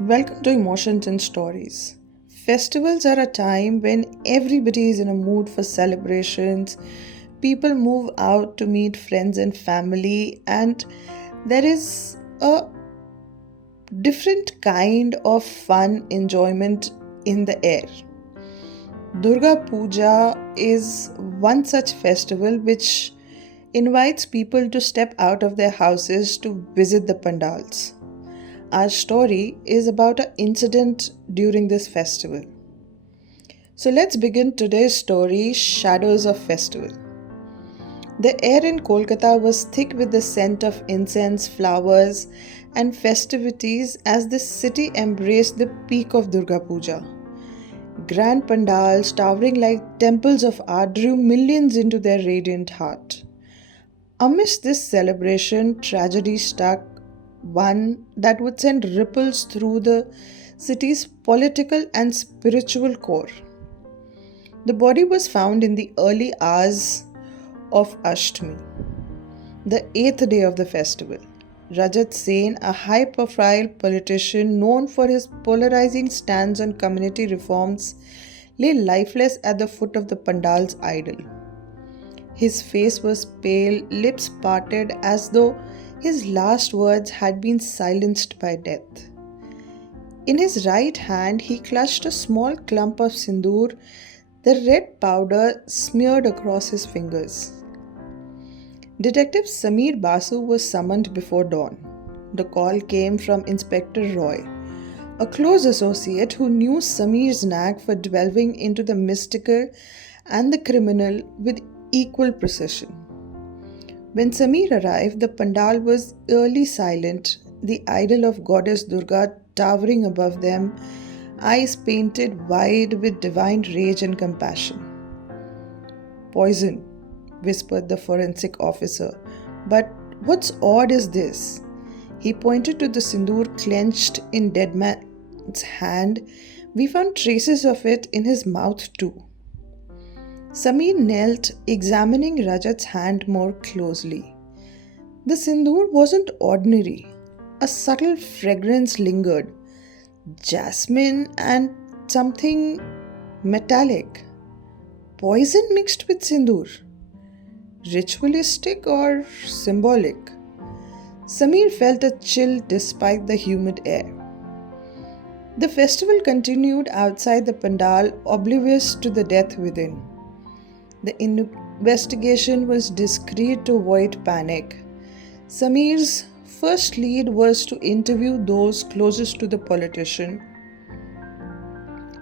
Welcome to Emotions and Stories. Festivals are a time when everybody is in a mood for celebrations. People move out to meet friends and family, and there is a different kind of fun enjoyment in the air. Durga Puja is one such festival which invites people to step out of their houses to visit the pandals. Our story is about an incident during this festival. So let's begin today's story, Shadows of Festival. The air in Kolkata was thick with the scent of incense, flowers, and festivities as the city embraced the peak of Durga Puja. Grand pandals, towering like temples of art, drew millions into their radiant heart. Amidst this celebration, tragedy struck, one that would send ripples through the city's political and spiritual core. The body was found in the early hours of Ashtami, the eighth day of the festival. Rajat Sen, a high profile politician known for his polarizing stance on community reforms, lay lifeless at the foot of the pandal's idol. His face was pale, lips parted as though his last words had been silenced by death. In his right hand, he clutched a small clump of sindoor, the red powder smeared across his fingers. Detective Samir Basu was summoned before dawn. The call came from Inspector Roy, a close associate who knew Samir's knack for delving into the mystical and the criminal with equal precision. When Samir arrived, the pandal was eerily silent, the idol of goddess Durga towering above them, eyes painted wide with divine rage and compassion. Poison, whispered the forensic officer. But what's odd is this. He pointed to the sindoor clenched in dead man's hand. We found traces of it in his mouth too. Samir knelt, examining Rajat's hand more closely. The sindoor wasn't ordinary. A subtle fragrance lingered. Jasmine and something metallic. Poison mixed with sindoor. Ritualistic or symbolic? Samir felt a chill despite the humid air. The festival continued outside the pandal, oblivious to the death within. The investigation was discreet to avoid panic. Samir's first lead was to interview those closest to the politician.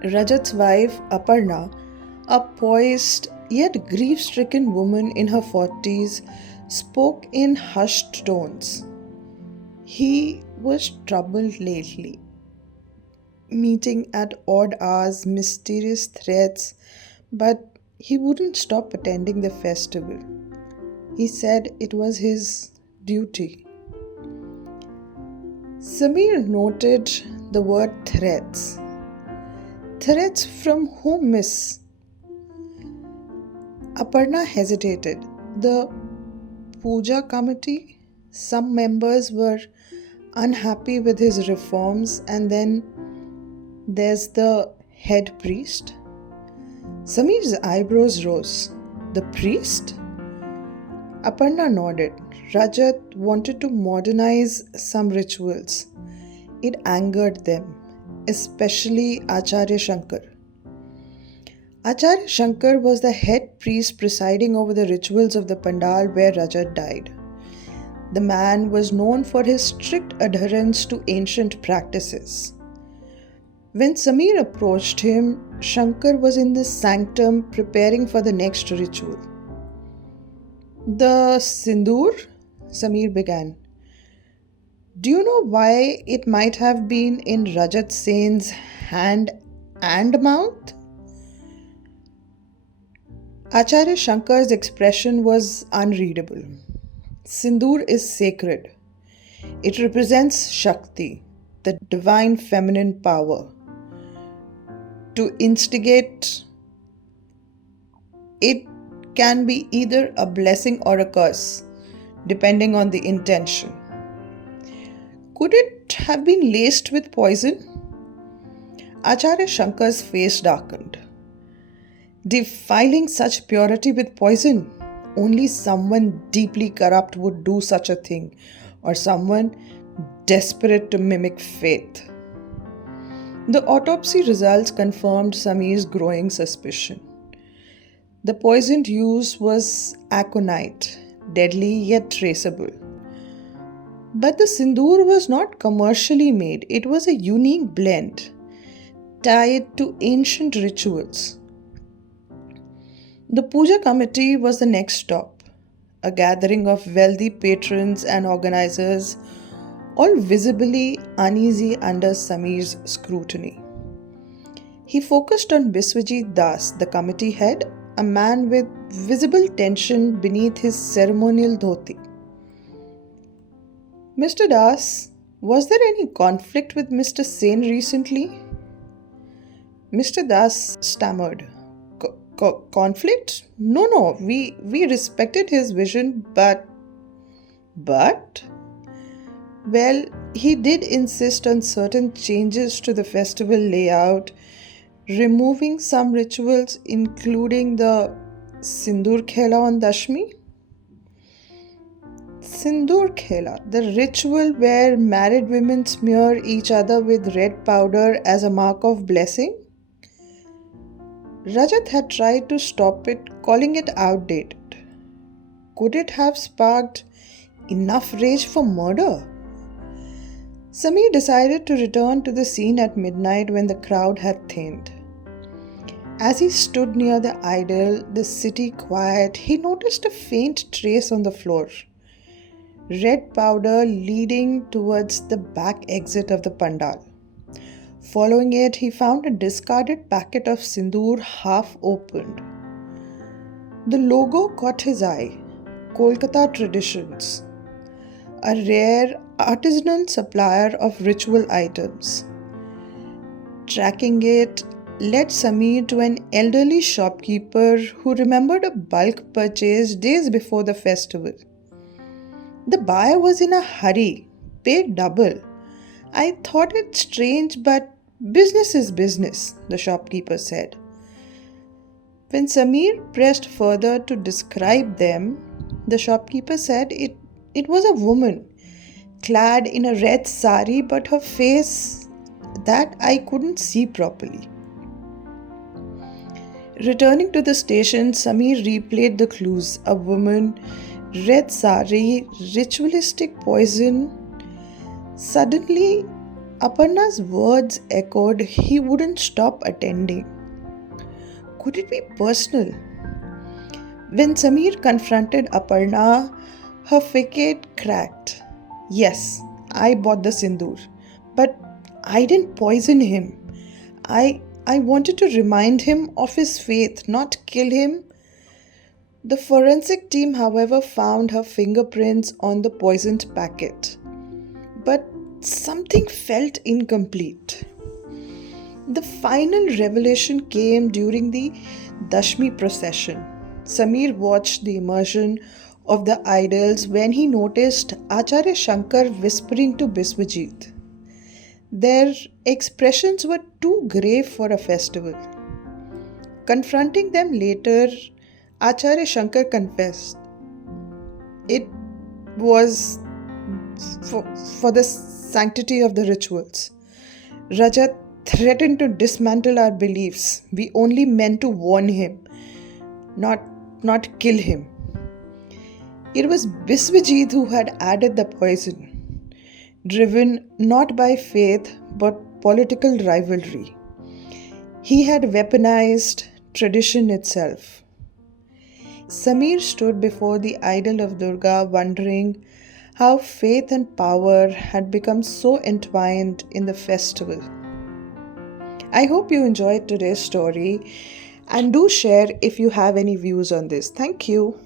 Rajat's wife, Aparna, a poised yet grief-stricken woman in her 40s, spoke in hushed tones. He was troubled lately. Meeting at odd hours, mysterious threats, but he wouldn't stop attending the festival. He said it was his duty. Samir noted the word threats. Threats from whom, miss? Aparna hesitated. The puja committee? Some members were unhappy with his reforms, and then there's the head priest. Samir's eyebrows rose. The priest? Aparna nodded. Rajat wanted to modernize some rituals. It angered them, especially Acharya Shankar. Acharya Shankar was the head priest presiding over the rituals of the pandal where Rajat died. The man was known for his strict adherence to ancient practices. When Samir approached him, Shankar was in the sanctum preparing for the next ritual. The sindoor? Samir began. Do you know why it might have been in Rajat Sen's hand and mouth? Acharya Shankar's expression was unreadable. Sindoor is sacred. It represents Shakti, the divine feminine power. To instigate it can be either a blessing or a curse, depending on the intention. Could it have been laced with poison? Acharya Shankar's face darkened. Defiling such purity with poison? Only someone deeply corrupt would do such a thing, or someone desperate to mimic faith. The autopsy results confirmed Samir's growing suspicion. The poison used was aconite, deadly yet traceable. But the sindoor was not commercially made, it was a unique blend tied to ancient rituals. The puja committee was the next stop, a gathering of wealthy patrons and organizers, all visibly uneasy under Samir's scrutiny. He focused on Biswajit Das, the committee head, a man with visible tension beneath his ceremonial dhoti. Mr. Das, was there any conflict with Mr. Sen recently? Mr. Das stammered. Conflict? No, we respected his vision, but? Well, he did insist on certain changes to the festival layout, removing some rituals, including the Sindur Khela on Dashmi. Sindur Khela, the ritual where married women smear each other with red powder as a mark of blessing. Rajat had tried to stop it, calling it outdated. Could it have sparked enough rage for murder? Samir decided to return to the scene at midnight when the crowd had thinned. As he stood near the idol, the city quiet, he noticed a faint trace on the floor. Red powder leading towards the back exit of the pandal. Following it, he found a discarded packet of sindoor half opened. The logo caught his eye. Kolkata Traditions, a rare artisanal supplier of ritual items. Tracking it led Samir to an elderly shopkeeper who remembered a bulk purchase days before the festival. The buyer was in a hurry, paid double. I thought it strange, but business is business, the shopkeeper said. When Samir pressed further to describe them, the shopkeeper said it was a woman, clad in a red sari, but her face, that I couldn't see properly. Returning to the station, Samir replayed the clues. A woman, red sari, ritualistic poison. Suddenly, Aparna's words echoed. He wouldn't stop attending. Could it be personal? When Samir confronted Aparna, her facade cracked. Yes, I bought the sindoor, but I didn't poison him. I wanted to remind him of his faith, not kill him. The forensic team, however, found her fingerprints on the poisoned packet. But something felt incomplete. The final revelation came during the Dashmi procession. Samir watched the immersion of the idols when he noticed Acharya Shankar whispering to Biswajit. Their expressions were too grave for a festival. Confronting them later, Acharya Shankar confessed. It was for the sanctity of the rituals. Rajat threatened to dismantle our beliefs. We only meant to warn him, not kill him. It was Biswajit who had added the poison, driven not by faith but political rivalry. He had weaponized tradition itself. Samir stood before the idol of Durga, wondering how faith and power had become so entwined in the festival. I hope you enjoyed today's story and do share if you have any views on this. Thank you.